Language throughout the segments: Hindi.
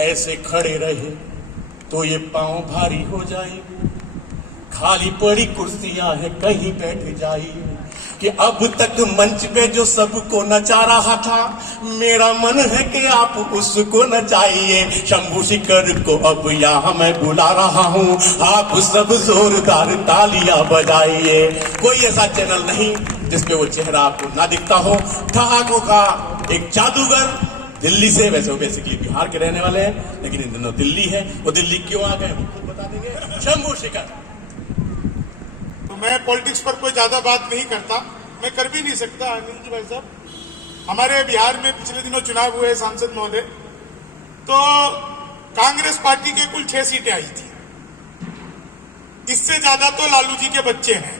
ऐसे खड़े रहे तो ये पांव भारी हो जाएंगे। खाली पड़ी कुर्सियां हैं, कहीं बैठ जाइए। कि अब तक मंच पे जो सबको नचा रहा था, मेरा मन है कि आप उसको नचाइए। शंभू शिखर को अब यहाँ मैं बुला रहा हूँ, आप सब जोरदार तालियां बजाइए। कोई ऐसा चैनल नहीं जिसपे वो चेहरा आपको ना दिखता हो। ठहाकों का एक जादूगर दिल्ली से, वैसे वो बेसिकली बिहार के रहने वाले हैं, लेकिन इन दिनों दिल्ली है। वो दिल्ली क्यों आ गए वो खुद बता देंगे। शंभू शिखर। तो मैं पॉलिटिक्स पर कोई ज्यादा बात नहीं करता, मैं कर भी नहीं सकता। अनिल जी भाई साहब, हमारे बिहार में पिछले दिनों चुनाव हुए सांसद महोदय, तो कांग्रेस पार्टी के कुल 6 सीटें आई थी। इससे ज्यादा तो लालू जी के बच्चे हैं।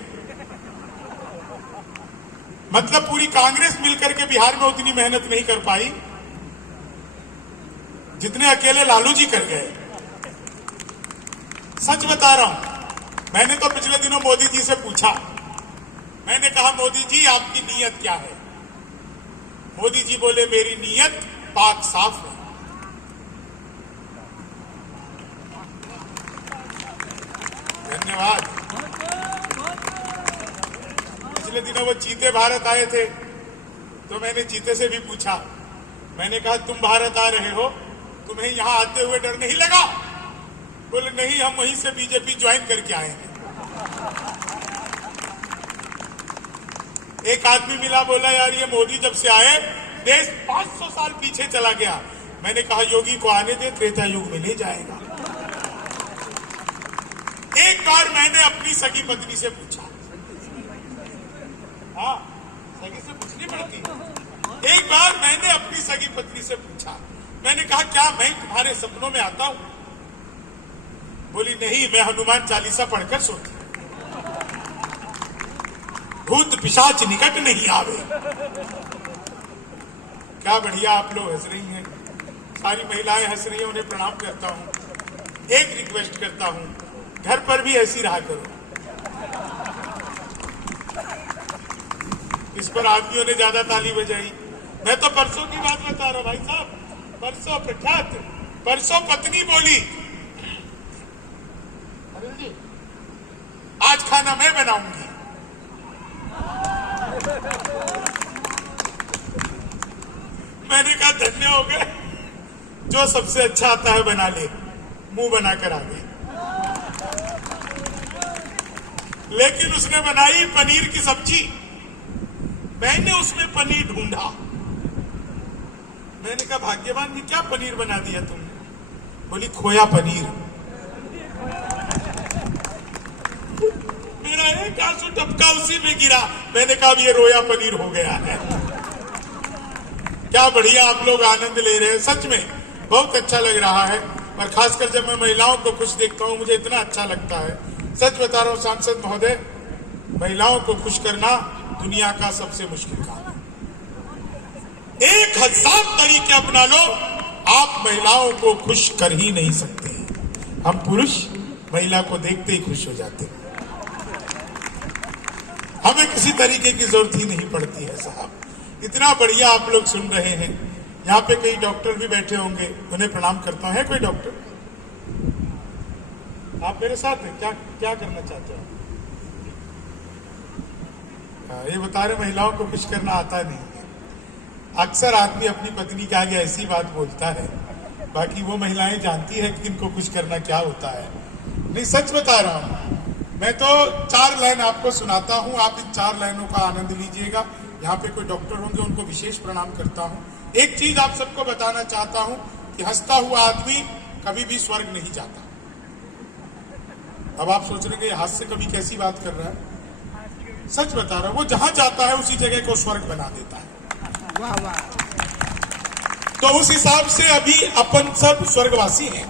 मतलब पूरी कांग्रेस मिलकर के बिहार में उतनी मेहनत नहीं कर पाई जितने अकेले लालू जी कर गए। सच बता रहा हूं, मैंने तो पिछले दिनों मोदी जी से पूछा, मैंने कहा मोदी जी आपकी नीयत क्या है? मोदी जी बोले मेरी नीयत पाक साफ है। धन्यवाद। पिछले दिनों वो चीते भारत आए थे, तो मैंने चीते से भी पूछा, मैंने कहा तुम भारत आ रहे हो, तुम्हें यहां आते हुए डर नहीं लगा? बोले नहीं, हम वहीं से बीजेपी ज्वाइन करके आए हैं। एक आदमी मिला, बोला यार ये मोदी जब से आए देश 500 साल पीछे चला गया। मैंने कहा योगी को आने दे, त्रेता युग में ले जाएगा। एक बार मैंने अपनी सगी पत्नी से पूछा, हाँ सगी से पूछनी पड़ती, एक बार मैंने अपनी सगी पत्नी से पूछा, मैंने कहा क्या मैं तुम्हारे सपनों में आता हूं? बोली नहीं, मैं हनुमान चालीसा पढ़कर सोती, भूत पिशाच निकट नहीं आवे। क्या बढ़िया आप लोग हंस रही हैं, सारी महिलाएं हंस रही हैं, उन्हें प्रणाम करता हूं। एक रिक्वेस्ट करता हूं, घर पर भी ऐसी रहा करो। इस पर आदमियों ने ज्यादा ताली बजाई। मैं तो परसों की बात बता रहा हूं भाई साहब, परसों प्रख्यात, परसों पत्नी बोली अरे जी आज खाना मैं बनाऊंगी। मैंने कहा धन्य हो गए, जो सबसे अच्छा आता है बना ले, मुंह बनाकर आ गई। लेकिन उसने बनाई पनीर की सब्जी, मैंने उसमें पनीर ढूंढा। मैंने कहा भाग्यवान ने क्या पनीर बना दिया तुमने? बोली खोया पनीर। मेरा एक आंसू टपका उसी में गिरा। मैंने कहा ये रोया पनीर हो गया है। क्या बढ़िया आप लोग आनंद ले रहे हैं, सच में बहुत अच्छा लग रहा है। और खासकर जब मैं महिलाओं को खुश देखता हूं, मुझे इतना अच्छा लगता है। सच बता रहा हूं सांसद महोदय, महिलाओं को खुश करना दुनिया का सबसे मुश्किल काम है। 1000 तरीके अपना लो, आप महिलाओं को खुश कर ही नहीं सकते। हम पुरुष महिला को देखते ही खुश हो जाते हैं, हमें किसी तरीके की जरूरत ही नहीं पड़ती है साहब। इतना बढ़िया आप लोग सुन रहे हैं। यहाँ पे कई डॉक्टर भी बैठे होंगे, उन्हें प्रणाम करता हूं। है कोई डॉक्टर? आप मेरे साथ हैं क्या? क्या करना चाहते हैं? ये बता रहे महिलाओं को खुश करना आता नहीं है। अक्सर आदमी अपनी पत्नी के आगे ऐसी बात बोलता है, बाकी वो महिलाएं जानती है कि इनको खुश करना क्या होता है। नहीं, सच बता रहा हूं। मैं तो 4 लाइन आपको सुनाता हूं, आप इन 4 लाइनों का आनंद लीजिएगा। यहाँ पे कोई डॉक्टर होंगे, उनको विशेष प्रणाम करता हूं। एक चीज आप सबको बताना चाहता हूं कि हंसता हुआ आदमी कभी भी स्वर्ग नहीं जाता। अब आप सोच रहे हैं हास्य कभी कैसी बात कर रहा है? सच बता रहा हूं, वो जहां जाता है उसी जगह को स्वर्ग बना देता है। वाह वाह। तो उस हिसाब से अभी अपन सब स्वर्गवासी हैं।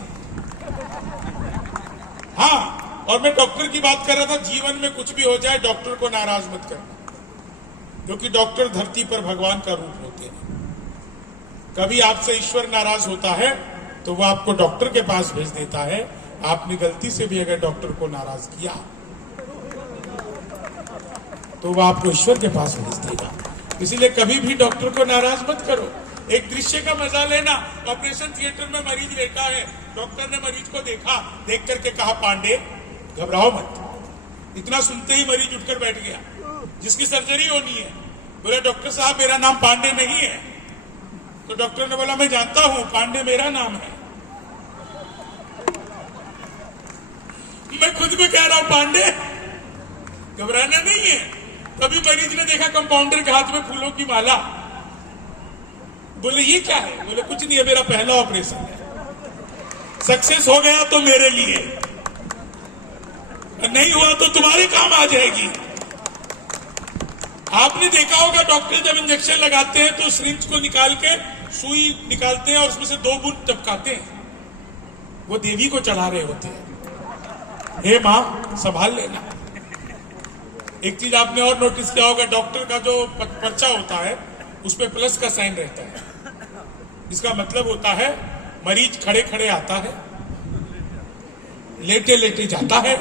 हाँ, और मैं डॉक्टर की बात कर रहा था। जीवन में कुछ भी हो जाए, डॉक्टर को नाराज मत करना, क्योंकि डॉक्टर धरती पर भगवान का रूप होते हैं। कभी आपसे ईश्वर नाराज होता है तो वो आपको डॉक्टर के पास भेज देता है। आपने गलती से भी अगर डॉक्टर को नाराज किया तो वो आपको ईश्वर के पास भेज देगा। इसीलिए कभी भी डॉक्टर को नाराज मत करो। एक दृश्य का मजा लेना। ऑपरेशन थिएटर में मरीज लेटा है, डॉक्टर ने मरीज को देखा, देख करके कहा, पांडे घबराओ मत। इतना सुनते ही मरीज उठकर बैठ गया, जिसकी सर्जरी होनी है। बोले, डॉक्टर साहब मेरा नाम पांडे नहीं है। तो डॉक्टर ने बोला, मैं जानता हूं, पांडे मेरा नाम है। मैं खुद को कह रहा हूं पांडे, घबराना नहीं है। तभी मरीज ने देखा कंपाउंडर के हाथ में फूलों की माला। बोले, ये क्या है? बोले, कुछ नहीं है, मेरा पहला ऑपरेशन है। सक्सेस हो गया तो मेरे लिए, नहीं हुआ तो तुम्हारे काम आ जाएगी। आपने देखा होगा, डॉक्टर जब इंजेक्शन लगाते हैं तो सिरिंज को निकाल के सुई निकालते हैं और उसमें से 2 बूंद टपकाते हैं। वो देवी को चढ़ा रहे होते हैं। हे मां, संभाल लेना। एक चीज आपने और नोटिस किया होगा, डॉक्टर का जो पर्चा होता है उस पर प्लस का साइन रहता है। इसका मतलब होता है मरीज खड़े खड़े आता है, लेटे लेटे जाता है,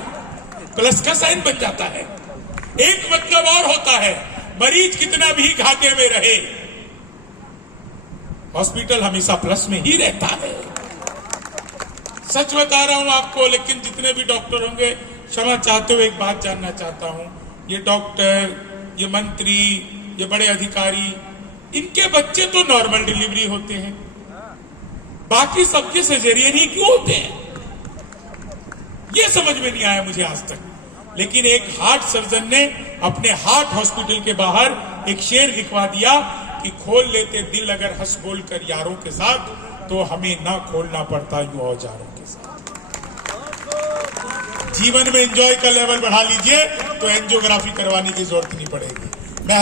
प्लस का साइन बन जाता है। एक मतलब और होता है, मरीज कितना भी घाटे में रहे, हॉस्पिटल हमेशा प्लस में ही रहता है। सच बता रहा हूं आपको, लेकिन जितने भी डॉक्टर होंगे, क्षमा चाहते हुए एक बात जानना चाहता हूं। ये डॉक्टर, ये मंत्री, ये बड़े अधिकारी, इनके बच्चे तो नॉर्मल डिलीवरी होते हैं, बाकी सबके सिजेरियन ही क्यों होते हैं? ये समझ में नहीं आया मुझे आज तक। लेकिन एक हार्ट सर्जन ने अपने हार्ट हॉस्पिटल के बाहर एक शेर लिखवा दिया कि खोल लेते दिल अगर हंस बोल कर यारों के साथ, तो हमें ना खोलना पड़ता यूं औजारों के साथ। जीवन में एंजॉय का लेवल बढ़ा लीजिए तो एंजियोग्राफी करवाने की जरूरत नहीं पड़ेगी। मैं